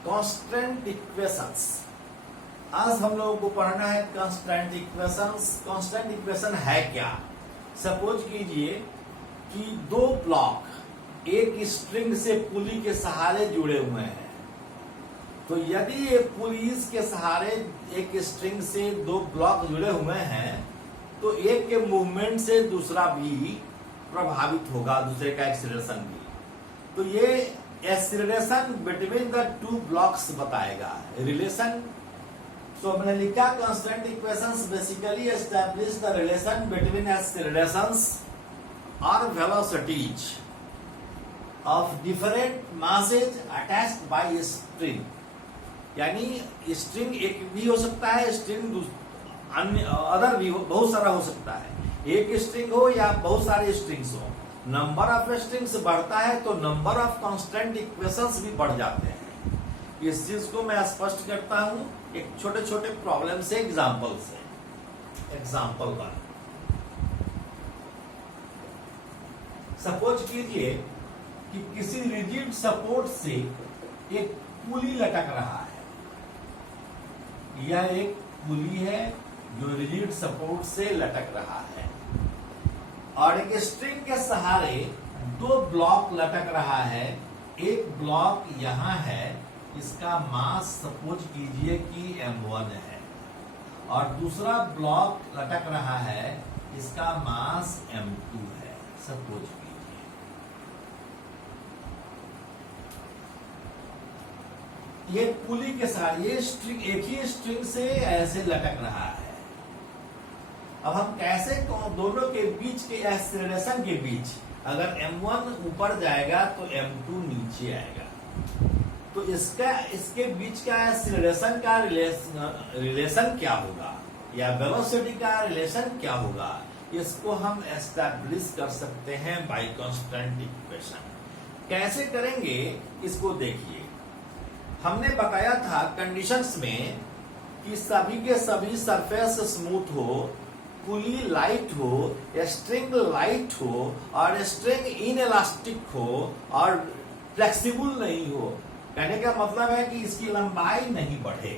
Constant equations. आज हम लोगों को पढ़ना है कांस्टेंट इक्वेशंस। कांस्टेंट इक्वेशन है क्या? सपोज कीजिए कि दो ब्लॉक एक स्ट्रिंग से पुली के सहारे जुड़े हुए हैं। तो यदि ये पुलीज के सहारे एक स्ट्रिंग से दो ब्लॉक जुड़े हुए हैं तो एक के मूवमेंट से दूसरा भी प्रभावित होगा, दूसरे का एक्सीलरेशन भी। तो ये acceleration between the two blocks बताएगा रिलेशन। तो हमने लिखा constant equations basically establish the relation between accelerations और velocities of different masses attached by string. यानी स्ट्रिंग एक भी हो सकता है, स्ट्रिंग अन्य अदर भी बहुत सारा हो सकता है। एक स्ट्रिंग हो या बहुत सारे स्ट्रिंग्स हो, नंबर ऑफ स्ट्रिंग्स बढ़ता है तो नंबर ऑफ कांस्टेंट इक्वेशंस भी बढ़ जाते हैं। इस चीज को मैं स्पष्ट करता हूं एक छोटे छोटे प्रॉब्लम से, एग्जांपल से। एग्जांपल 1, सपोज कीजिए कि किसी रिजिड सपोर्ट से एक पुली लटक रहा है। यह एक पुली है जो रिजिड सपोर्ट से लटक रहा है और एक स्ट्रिंग के सहारे दो ब्लॉक लटक रहा है। एक ब्लॉक यहां है, इसका मास सपोज कीजिए कि m1 है, और दूसरा ब्लॉक लटक रहा है, इसका मास m2 है, सपोज कीजिए। ये पुली के सहारे ये स्ट्रिंग एक ही स्ट्रिंग से ऐसे लटक रहा है। अब हम कैसे दोनों के बीच के एक्सीलरेशन के बीच अगर m1 ऊपर जाएगा तो m2 नीचे आएगा, तो इसके बीच का एक्सीलरेशन का रिलेशन क्या होगा या वेलोसिटी का रिलेशन क्या होगा, इसको हम एस्टैब्लिश कर सकते हैं बाय कांस्टेंट इक्वेशन। कैसे करेंगे इसको देखिए। हमने बताया था कंडीशंस में कि सभी के सभी सरफेस स्मूथ हो, पुली लाइट हो, स्ट्रिंग लाइट हो और स्ट्रिंग इनइलास्टिक हो और फ्लेक्सिबल नहीं हो। कहने का मतलब है कि इसकी लंबाई नहीं बढ़े।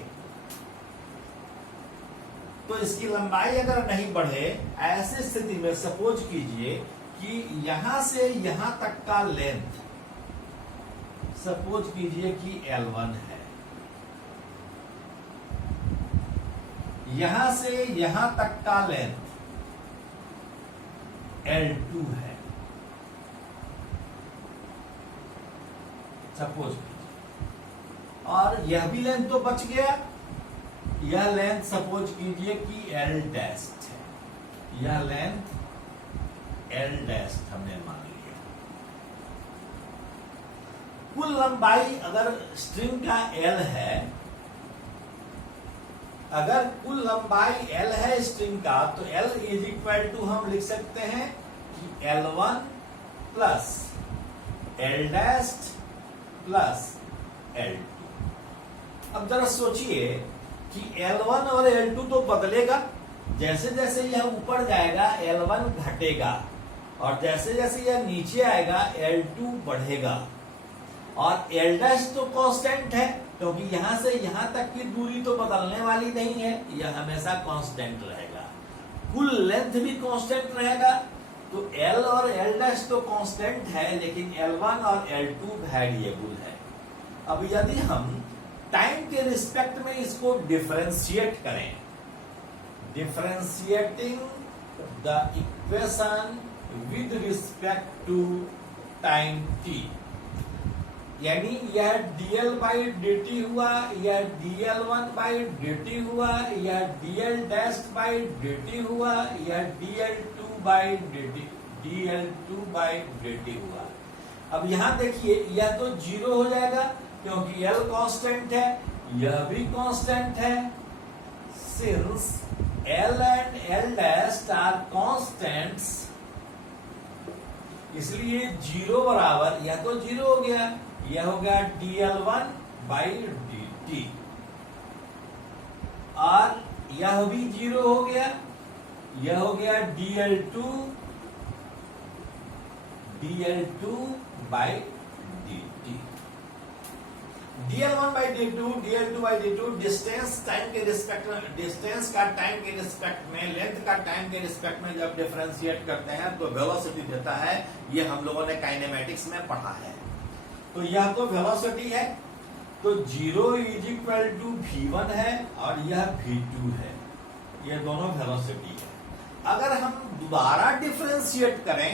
तो इसकी लंबाई अगर नहीं बढ़े, ऐसी स्थिति में सपोज कीजिए कि यहां से यहां तक का लेंथ सपोज कीजिए कि L1 है, यहां से यहां तक का लेंथ L2 है, सपोज कीजिए। और यह भी लेंथ तो बच गया, यह लेंथ सपोज कीजिए कि L डैश्ड है, यह लेंथ L डैश्ड हमने मान लिया। कुल लंबाई अगर स्ट्रिंग का L है, अगर कुल लंबाई L है स्ट्रिंग का, तो L इज इक्वल टू हम लिख सकते हैं कि L1 plus L dashed plus L2। अब जरा सोचिए कि L1 और L2 तो बदलेगा, जैसे जैसे यह ऊपर जाएगा L1 घटेगा और जैसे जैसे यह नीचे आएगा L2 बढ़ेगा। और L डैश तो कांस्टेंट है क्योंकि यहां से यहां तक की दूरी तो बदलने वाली नहीं है, यह हमेशा कांस्टेंट रहेगा। कुल लेंथ भी कांस्टेंट रहेगा। तो L और L डैश तो कांस्टेंट है, लेकिन L1 और L2 वेरिएबल है। अब यदि हम टाइम के रिस्पेक्ट में इसको डिफरेंशिएट करें, differentiating the equation with respect to time t, यानी यह dl बाई dt हुआ, यह dl1 बाई dt हुआ, यह dl डैश बाई dt हुआ, यह dl2 by dt, dl2 by dt हुआ। अब यहां देखिए यह तो जीरो हो जाएगा क्योंकि L कांस्टेंट है, यह भी कांस्टेंट है। Since L and L dash are constants, इसलिए जीरो बराबर यह तो जीरो हो गया, यह हो गया dl1 बाई dt और यह भी जीरो हो गया, यह हो गया dl2 by dt। dl1/d2 distance time के रिस्पेक्ट में, डिस्टेंस का टाइम के रिस्पेक्ट में, लेंथ का टाइम के रिस्पेक्ट में जब डिफरेंशिएट करते हैं तो वेलोसिटी देता है। ये हम लोगों ने काइनेमेटिक्स में पढ़ा है। तो यह तो वेलोसिटी है, तो 0 = v1 है और यह v2 है, ये दोनों वेलोसिटी है। अगर हम दोबारा डिफरेंशिएट करें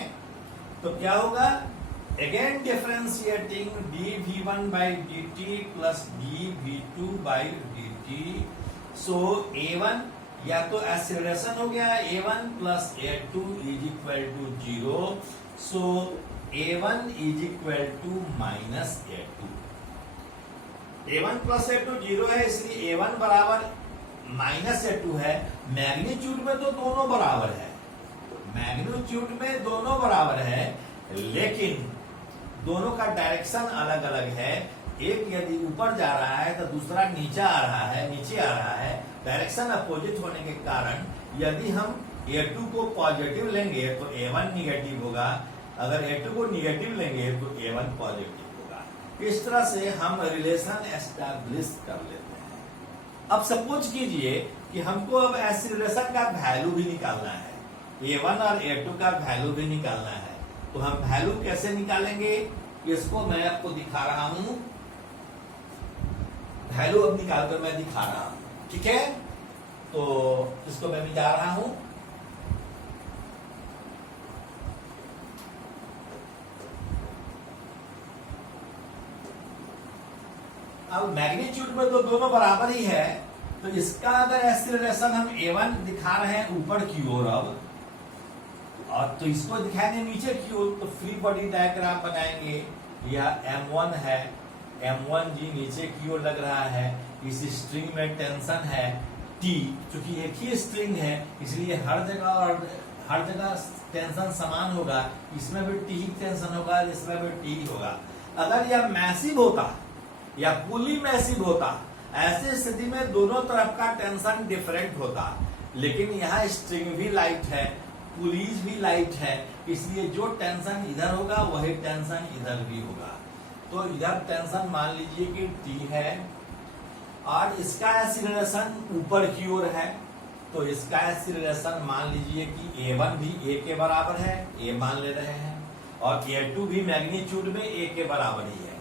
तो क्या होगा? Again differentiating dv1/dt plus dv2/dt। सो a1 या तो एक्सीलरेशन हो गया a1 प्लस a2 = 0। सो a1 = minus a2। a1 plus a2 0 है, इसलिए a1 बराबर माइनस a2 है। मैग्नीट्यूड में तो दोनों बराबर है, मैग्नीट्यूड में दोनों बराबर है, लेकिन दोनों का डायरेक्शन अलग अलग है। एक यदि ऊपर जा रहा है तो दूसरा नीचे आ रहा है। डायरेक्शन अपोजिट होने के कारण यदि हम a2 को पॉजिटिव लेंगे तो a1 निगेटिव होगा, अगर a2 को निगेटिव लेंगे तो a1 पॉजिटिव होगा। इस तरह से हम रिलेशन एस्टैब्लिश कर लेते हैं। अब सपोज कीजिए कि हमको अब एक्सीलरेशन का वैल्यू भी निकालना है, a1 और a2 का वैल्यू भी निकालना है। तो हम वैल्यू कैसे निकालेंगे, इसको मैं आपको दिखा रहा हूं। वैल्यू अब निकालकर मैं दिखा रहा हूं, ठीक है? तो इसको मैं भी जा रहा हूं। अब मैग्नीट्यूड में तो दोनों बराबर ही है, तो इसका अगर एक्सीलरेशन हम a1 दिखा रहे हैं ऊपर की ओर अब, और तो इसको दिखाएंगे नीचे की ओर, तो फ्री बॉडी डायग्राम बनाएंगे। यह m1 है, m1g नीचे की ओर लग रहा है। इस स्ट्रिंग में टेंशन है T, क्योंकि एक ही स्ट्रिंग है इसलिए हर जगह टेंशन समान होगा। इसमें भी T टेंशन होगा, इसमें भी T होगा। अगर यह मैसिव होता या पुली मैसिव होता, ऐसी स्थिति में दोनों तरफ का टेंशन डिफरेंट होता, लेकिन यहाँ स्ट्रिंग भी लाइट है, पुलीज भी लाइट है, इसलिए जो टेंशन इधर होगा वही टेंशन इधर भी होगा। तो इधर टेंशन मान लीजिए कि T है और इसका एक्सीलरेशन ऊपर की ओर है, तो इसका एक्सीलरेशन मान लीजिए कि a1 भी a के बराबर है, a मान ले रहे हैं, और a2 भी मैग्नीट्यूड में a के बराबर ही है।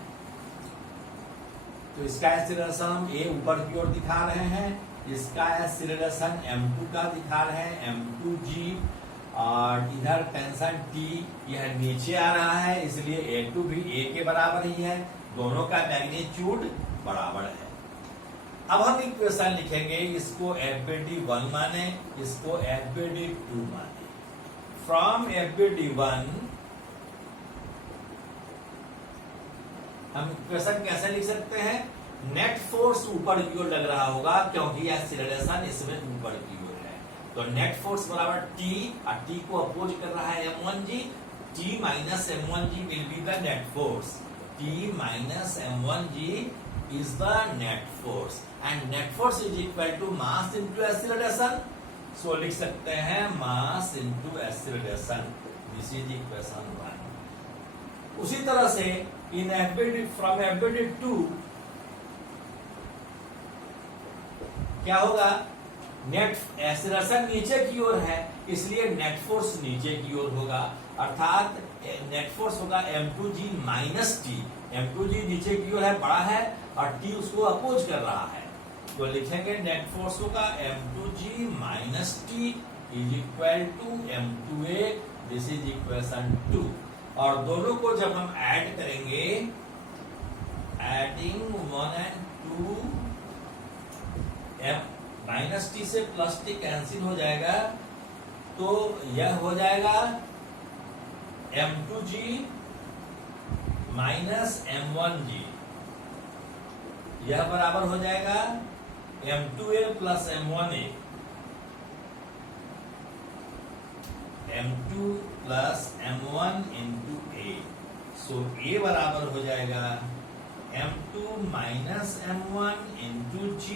तो इसका एक्सीलरेशन हम a ऊपर की ओर दिखा रहे हैं, इसका एक्सीलरेशन m2 का दिखा रहे हैं, m2g, और इधर टेंशन T यह नीचे आ रहा है, इसलिए a2 भी a के बराबर ही है, दोनों का मैग्नीट्यूड बराबर है। अब हम इक्वेशन लिखेंगे, इसको FBD1 माने, इसको FBD2 माने। फ्रॉम FBD1 हम इक्वेशन कैसे लिख सकते हैं? नेट फोर्स ऊपर की ओर लग रहा होगा क्योंकि एक्सीलरेशन इसमें ऊपर की ओर है, तो नेट फोर्स बराबर T, और T को अपोज कर रहा है m1g, T minus m1g will be the net force. T minus m1g is the net force and net force is equal to mass into acceleration। so लिख सकते हैं mass into acceleration, this is equation 1। उसी तरह से in FBD from FBD2 क्या होगा? Net acceleration नीचे की ओर है, इसलिए नेट फोर्स नीचे की ओर होगा, अर्थात नेट फोर्स होगा m2g माइनस T। m2g नीचे की ओर है, बड़ा है, और T उसको अपोज कर रहा है, तो लिखेंगे नेट फोर्स होगा m2g minus T is equal to m2a, this is equation 2। और दोनों को जब हम ऐड करेंगे, एडिंग 1 and 2, माइनस T से प्लस T कैंसिल हो जाएगा, तो यह हो जाएगा m2g माइनस m1g, यह बराबर हो जाएगा m2a plus m1a, m2 plus m1 into a। So a बराबर हो जाएगा m2 minus m1 into g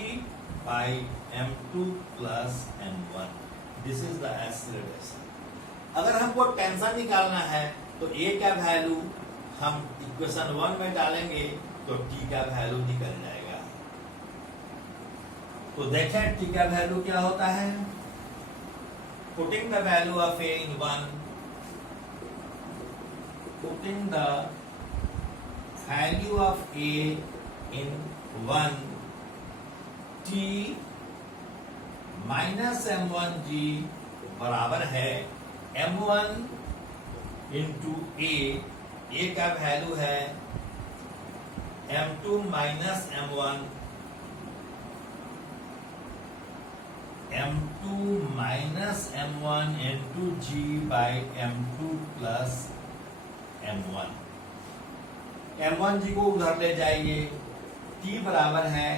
by m2 plus m1। This is the acceleration. अगर हमको टेंशन निकालना है तो a का वैल्यू हम इक्वेशन 1 में डालेंगे, तो तो टी का वैल्यू निकल जाएगा। तो देखें टी का वैल्यू क्या होता है। Putting the value of A in one, putting the value of A in one, T minus m1g बराबर है m1 इंटू ए का वैल्यू है m2 minus m1, m2 minus m1 into g by m2 plus m1। m1g को उधर ले जाइए, t बराबर है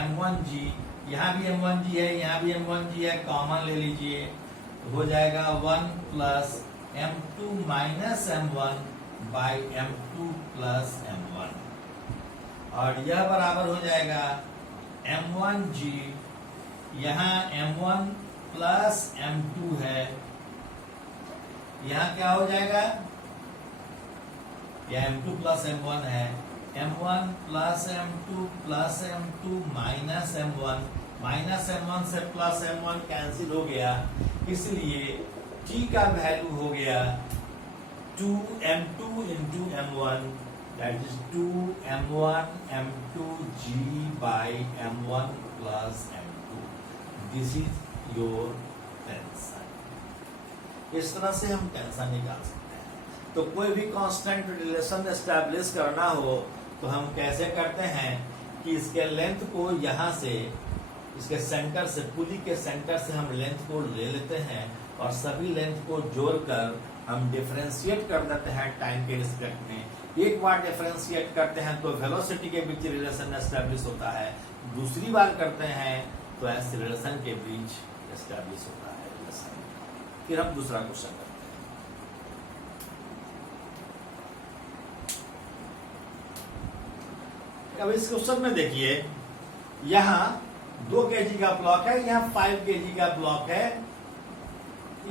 m1g, यहाँ भी m1g है, यहाँ भी m1g है, कॉमन ले लीजिए, हो जाएगा 1 plus m2 minus m1 by m2 plus m1, और यह बराबर हो जाएगा m1g, यहाँ m1 प्लस m2 है, यहाँ क्या हो जाएगा, यह m2 प्लस m1 है, m1 plus m2 plus m2 minus m1 से प्लस m1 कैंसिल हो गया, इसलिए t का वैल्यू हो गया 2m2 into m1, that is 2m1 m2g by m1 plus m2। This is your tension. इस तरह से हम टेंशन निकाल सकते हैं। तो कोई भी कांस्टेंट रिलेशन एस्टैब्लिश करना हो तो हम कैसे करते हैं कि इसके लेंथ को यहाँ से, इसके सेंटर से, पुली के सेंटर से हम लेंथ को ले लेते हैं और सभी लेंथ को जोड़कर हम डिफरेंशिएट कर देते हैं टाइम के रिस्पेक्ट में। एक बार डिफरेंशिएट करते हैं तो वेलोसिटी के बीच रिलेशन एस्टैब्लिश होता है, दूसरी बार करते हैं तो एक्सीलरेशन के बीच एस्टैब्लिश होता है रिलेशन। फिर हम दूसरा क्वेश्चन करते हैं। अब इस क्वेश्चन में देखिए, यहाँ 2 kg का ब्लॉक है, यहाँ 5 kg का ब्लॉक है,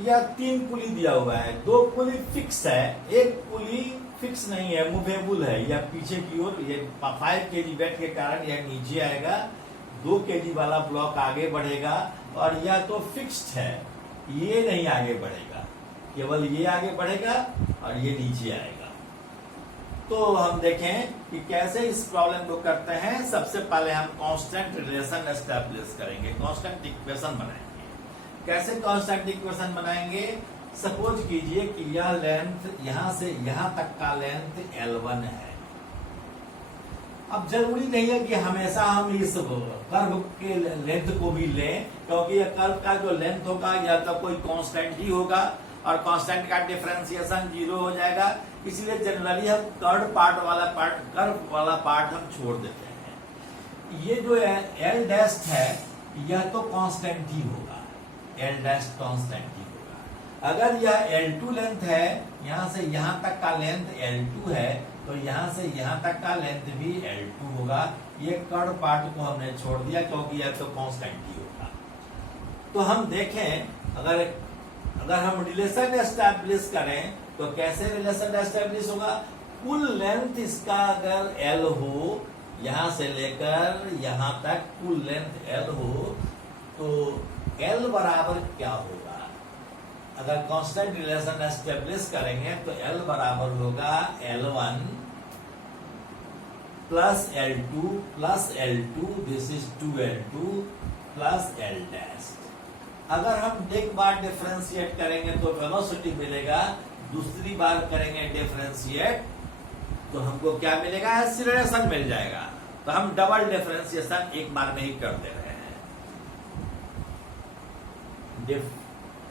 या 3 पुली दिया हुआ है, 2 पुली फिक्स है, एक पुली फिक्स नहीं है, मूवेबल है, या पीछे की ओर, ये 5 kg वेट के कारण यह नीचे आएगा, 2 kg वाला ब्लॉक आगे बढ़ेगा, और यह तो फिक्स्ड है, ये नहीं आगे बढ़ेगा, केवल ये आगे बढ़ेगा और ये नीचे आएगा। तो हम देखें कि कैसे इस प्रॉब्लम को करते हैं। सबसे पहले हम कांस्टेंट रिलेशन एस्टैब्लिश करेंगे, कांस्टेंट इक्वेशन बनाएंगे। कैसे कांस्टेंट इक्वेशन बनाएंगे? सपोज कीजिए कि यह लेंथ यहाँ से यहाँ तक का लेंथ L1 है। अब जरूरी नहीं है कि हमेशा हम इस कर्व के लेंथ को भी लें, क्योंकि यह कर्व का जो लेंथ होगा या तो कोई कांस्टेंट ही होगा और कांस्टेंट का डिफरेंशिएशन 0 हो जाएगा, इसलिए जनरली हम कर्व वाला पार्ट हम छोड़ देते हैं। ये जो L डैश है यह तो कांस्टेंट ही होगा, L डैश कांस्टेंट ही होगा। अगर यह L2 लेंथ है, यहाँ से यहाँ तक का लेंथ L2 है, तो यहाँ से यहाँ तक का लेंथ भी L2 होगा। ये कर्व पार्ट को हमने छोड़ दिया क्योंकि यह तो कांस्टेंट ही होगा। तो हम देखें, अगर हम रिलेशन एस्टैब्लिश करें तो कैसे रिलेशन एस्टैब्लिश होगा? कुल लेंथ इसका अगर L हो, यहां से लेकर यहां तक कुल लेंथ L हो, तो L बराबर क्या होगा? अगर कांस्टेंट रिलेशन एस्टैब्लिश करेंगे तो L बराबर होगा L1 plus L2 plus L2, this is 2L2 plus L dash. अगर हम एक बार डिफरेंशिएट करेंगे तो वेलोसिटी मिलेगा, दूसरी बार करेंगे डिफरेंशिएट तो हमको क्या मिलेगा? एक्सीलरेशन मिल जाएगा। तो हम डबल डिफरेंशिएशन एक बार में ही कर दे रहे हैं।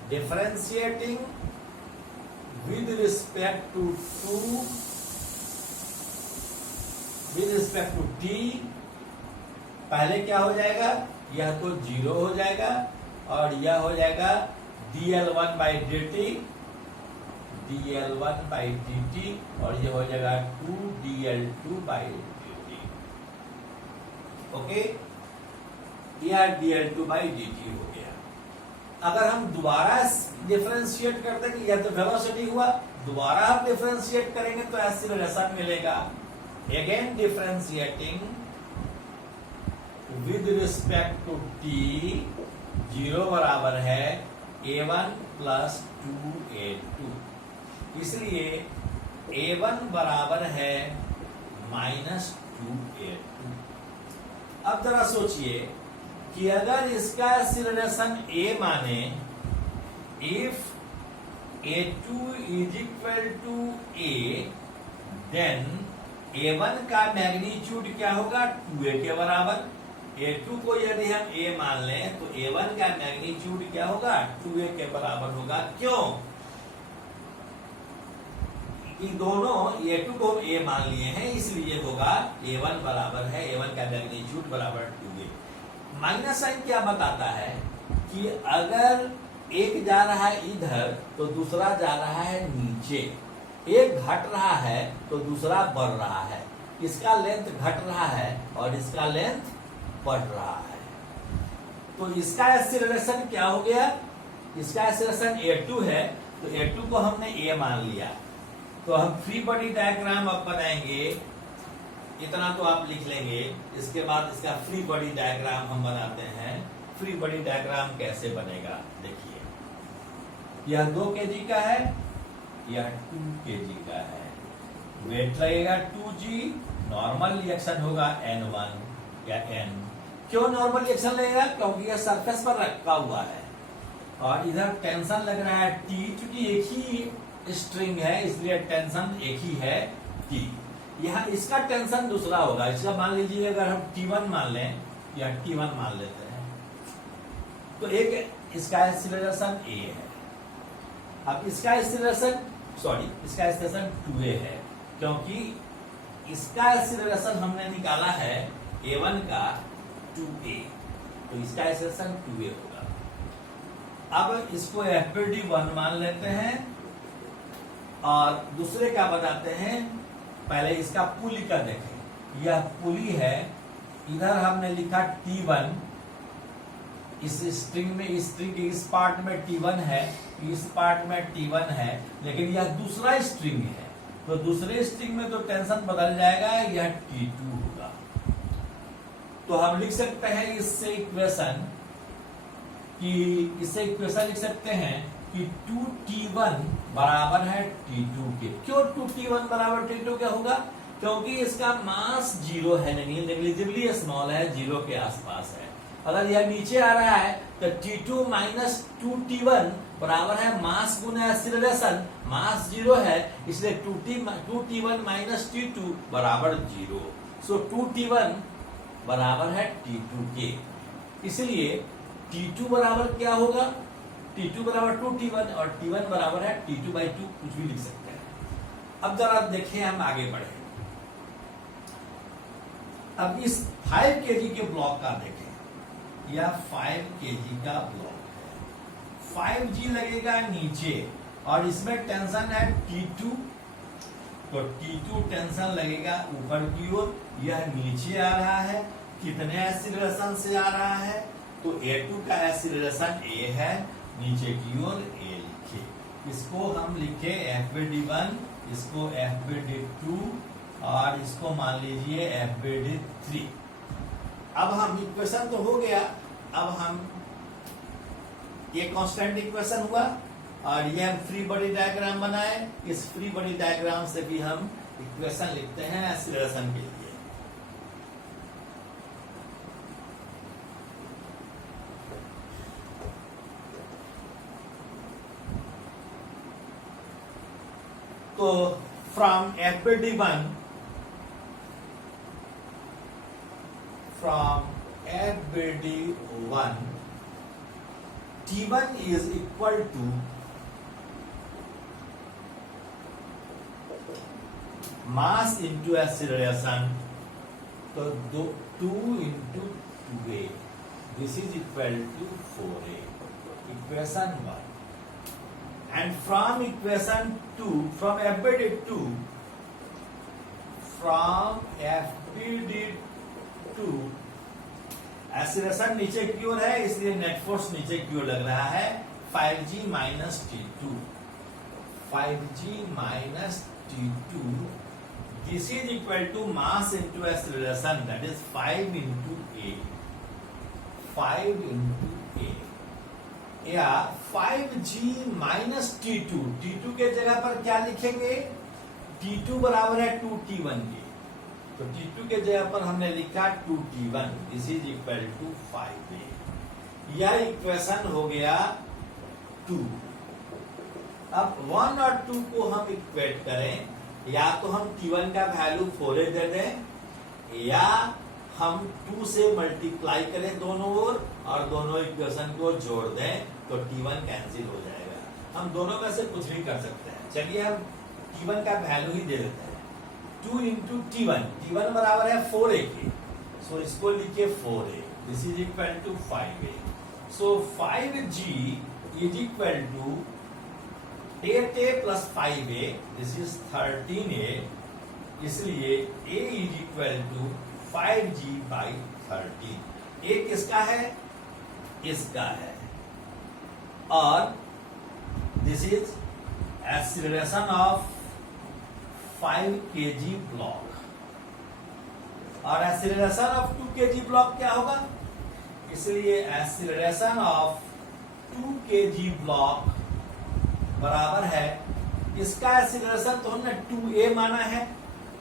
Differentiating with respect to t, पहले क्या हो जाएगा? यह तो 0 हो जाएगा और यह हो जाएगा dl1 बाई dt, और ये हो जाएगा 2dl2 बाई dt। ओके, यह dl2 बाई dt हो गया। अगर हम दोबारा डिफरेंशिएट करते कि यह तो वेलोसिटी हुआ, दोबारा हम डिफरेंशिएट करेंगे तो एक्सीलरेशन मिलेगा। Again differentiating with respect to t, 0 बराबर है a1 प्लस 2a2, इसलिए a1 बराबर है -2a2। अब जरा सोचिए कि अगर इसका एक्सीलरेशन a माने, if a2 is equal to a, then a1 का मैग्नीट्यूड क्या होगा, 2a के बराबर। a2 को यदि हम a मान लें तो a1 का मैग्नीट्यूड क्या होगा, 2a के बराबर होगा। क्यों कि दोनों a2 को a मान लिए हैं, इसलिए होगा a1 बराबर है, a1 का मैग्नीट्यूड बराबर 2a। माइनस साइन क्या बताता है कि अगर एक जा रहा है इधर तो दूसरा जा रहा है नीचे, एक घट रहा है तो दूसरा बढ़ रहा है, इसका लेंथ घट रहा है और इसका लेंथ बढ़ रहा है। तो इसका एक्सीलरेशन क्या हो गया, इसका एक्सीलरेशन a2 है, तो a2 को हमने a मान लिया। तो हम फ्री बॉडी डायग्राम अब बनाएंगे, इतना तो आप लिख लेंगे। इसके बाद इसका फ्री बॉडी डायग्राम हम बनाते हैं। फ्री बॉडी डायग्राम कैसे बनेगा देखिए, यह 2 kg का है, यह 2 kg का है, वेट लगेगा 2g, नॉर्मल रिएक्शन होगा n1 या n। क्यों नॉर्मल रिएक्शन लगेगा, क्योंकि यह सरफेस पर रखा हुआ है और इधर टेंशन लग रहा है t, क्योंकि एक ही स्ट्रिंग है इसलिए टेंशन एक ही है t। यहाँ इसका टेंशन दूसरा होगा, इसका मान लीजिए अगर हम t1 मान लें या t1 मान लेते हैं, तो एक इसका एक्सीलरेशन a है। अब इसका एक्सीलरेशन इसका एक्सीलरेशन 2a है, क्योंकि इसका एक्सीलरेशन हमने निकाला है a1 का 2a, तो इसका एक्सीलरेशन 2a होगा। अब इसको FPD1 मान लेते हैं और दूसरे का बताते हैं। पहले इसका पुली का देखें, यह पुली है, इधर हमने लिखा T1, इस स्ट्रिंग में, इस स्ट्रिंग के इस पार्ट में T1 है, इस पार्ट में T1 है, लेकिन यह दूसरा स्ट्रिंग है, तो दूसरे स्ट्रिंग में तो टेंशन बदल जाएगा, यह T2 होगा। तो हम लिख सकते हैं इससे इक्वेशन लिख सकते हैं कि 2T1 बराबर है T2 के। क्यों 2T1 बराबर T2 क्या होगा, क्योंकि इसका मास 0 है, नेग्लिजिबली स्मॉल है, 0 के आसपास है। अगर यह नीचे आ रहा है तो T2 माइनस 2T1 बराबर है मास गुना एक्सीलरेशन, मास 0 है, इसलिए 2T1 माइनस T2 बराबर 0। सो 2T1 बराबर है T2 के, इसलिए T2 बराबर क्या होगा, T2 बराबर 2T1 और T1 बराबर है T2/2, कुछ भी लिख सकते हैं। अब जरा देखें, हम आगे बढ़े। अब इस 5 kg के ब्लॉक का देखें, यह 5 kg का ब्लॉक है, 5G लगेगा नीचे और इसमें टेंशन है T2, तो T2 टेंशन लगेगा ऊपर की ओर, यह नीचे आ रहा है, कितने एक्सीलरेशन से आ रहा है, तो A2 का एक्सीलरेशन A है, नीचे की ओर A लिखे। इसको हम लिखे FBD1, इसको FBD2 और इसको मान लीजिए FBD3। अब हम इक्वेशन तो हो गया, अब हम ये कांस्टेंट इक्वेशन हुआ और ये हम फ्री बॉडी डायग्राम बनाए। इस फ्री बॉडी डायग्राम से भी हम इक्वेशन लिखते हैं एक्सीलरेशन के लिए। तो from FBD1, T1 is equal to mass into acceleration, तो 2 into 2a, this is equal to 4a, equation 1. And from equation 2, from FBD2, acceleration नीचे की ओर है, इसलिए नेट फोर्स नीचे की ओर लग रहा है 5G minus T2, 5G minus T2 this is equal to mass into acceleration, that is 5 into ए, 5 इंटू ए, या 5g माइनस T2, T2 के जगह पर क्या लिखेंगे, T2 बराबर है 2T1 के, तो T2 के जगह पर हमने लिखा 2T1, this is equal to 5a। यह इक्वेशन हो गया 2। अब 1 और 2 को हम इक्वेट करें, या तो हम T1 का वैल्यू 4a दे दें, या हम 2 से मल्टीप्लाई करें दोनों ओर और दोनों इक्वेशन को जोड़ दें, तो T1 कैंसिल हो जाएगा। हम दोनों में से कुछ भी कर सकते हैं। चलिए हम T1 का वैल्यू ही दे देते हैं, 2 इंटू T1 बराबर है 4a के, सो इसको लिखिए 4a, this is equal to 5a। So 5g is equal to 8a plus 5a, this is 13a, इसलिए a is equal to 5g by 13। a किसका है, इसका है, और this is acceleration of 5 kg block, और एक्सीलरेशन ऑफ 2 kg ब्लॉक क्या होगा, इसलिए एक्सीलरेशन ऑफ 2 kg ब्लॉक बराबर है, इसका एक्सीलरेशन तो हमने 2a माना है,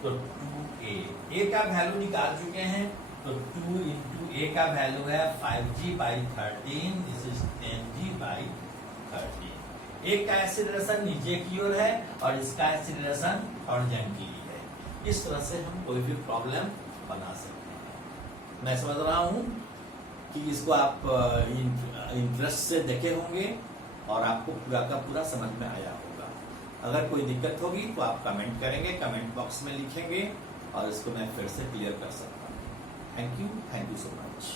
तो 2a, a का वैल्यू निकाल चुके हैं, तो 2 इंटू a का वैल्यू है 5g by 13, this is 10g by 13। एक का एक्सीलरेशन नीचे की ओर है और इसका एक्सीलरेशन हॉरिजॉन्टली है। इस तरह से हम कोई भी प्रॉब्लम बना सकते हैं। मैं समझ रहा हूं कि इसको आप इंटरेस्ट से देखे होंगे और आपको पूरा का पूरा समझ में आया होगा। अगर कोई दिक्कत होगी तो आप कमेंट करेंगे, कमेंट बॉक्स में लिखेंगे और इसको मैं फिर से क्लियर कर सकता हूँ। Thank you so much.